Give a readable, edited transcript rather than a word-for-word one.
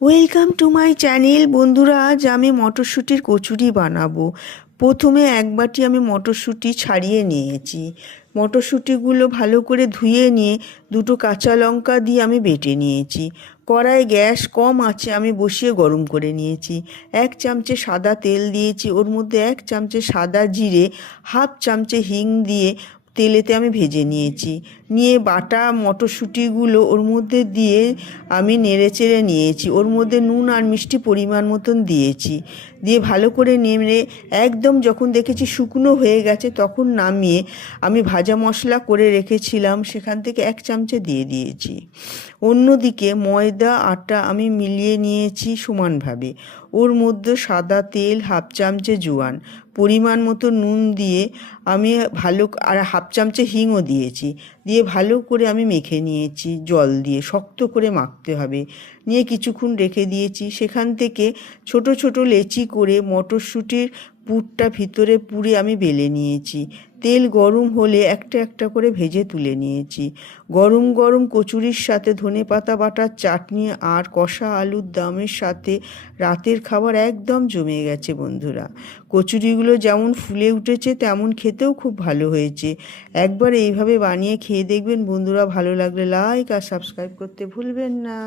Welcome to my channel. বন্ধুরা, আজ আমি মটরশুঁটির কচুরি বানাবো। প্রথমে এক বাটি আমি মটরশুঁটি ছাড়িয়ে নিয়েছি। মটরশুঁটিগুলো ভালো করে ধুয়ে নিয়ে দুটো কাঁচা লঙ্কা দিয়ে আমি বেটে নিয়েছি। কড়াই গ্যাস কম আছে আমি বসিয়ে গরম করে নিয়েছি। 1 চামচে সাদা তেল দিয়েছি, ওর মধ্যে 1 চামচে সাদা জিরে, হাফ চামচে হিং দিয়ে তেলেতে আমি ভেজে নিয়েছি। নিয়ে বাটা মটরশুঁটিগুলো ওর মধ্যে দিয়ে আমি নেড়ে চেড়ে নিয়েছি। ওর মধ্যে নুন আর মিষ্টি পরিমাণ মতন দিয়েছি। দিয়ে ভালো করে নেড়ে একদম যখন দেখেছি শুকনো হয়ে গেছে তখন নামিয়ে আমি ভাজা মশলা করে রেখেছিলাম সেখান থেকে 1 চামচে দিয়ে দিয়েছি। অন্যদিকে ময়দা আটা আমি মিলিয়ে নিয়েছি সমানভাবে। ওর মধ্যে সাদা তেল, হাফ চামচে জোয়ান, পরিমাণ মতো নুন দিয়ে আমি ভালো আর হাফ চামচে হিংও দিয়েছি। দিয়ে ভালো করে আমি মেখে নিয়েছি জল দিয়ে, শক্ত করে মাখতে হবে। নিয়ে কিছুক্ষণ রেখে দিয়েছি। সেখান থেকে ছোট ছোট লেচি করে মটরশুঁটির পুরটা ভিতরে পুরে আমি বেলে নিয়েছি। তেল গরম হলে একটা একটা করে ভেজে তুলে নিয়েছি। গরম গরম কচুরির সাথে ধনেপাতা বাটার চাটনি আর কষা আলুর দমের সাথে রাতের খাবার একদম জমে গেছে বন্ধুরা। কচুরিগুলো যেমন ফুলে উঠেছে তেমন খেতেও খুব ভালো হয়েছে। একবার এইভাবে বানিয়ে খেয়ে দেখবেন বন্ধুরা। ভালো লাগলে লাইক আর সাবস্ক্রাইব করতে ভুলবেন না।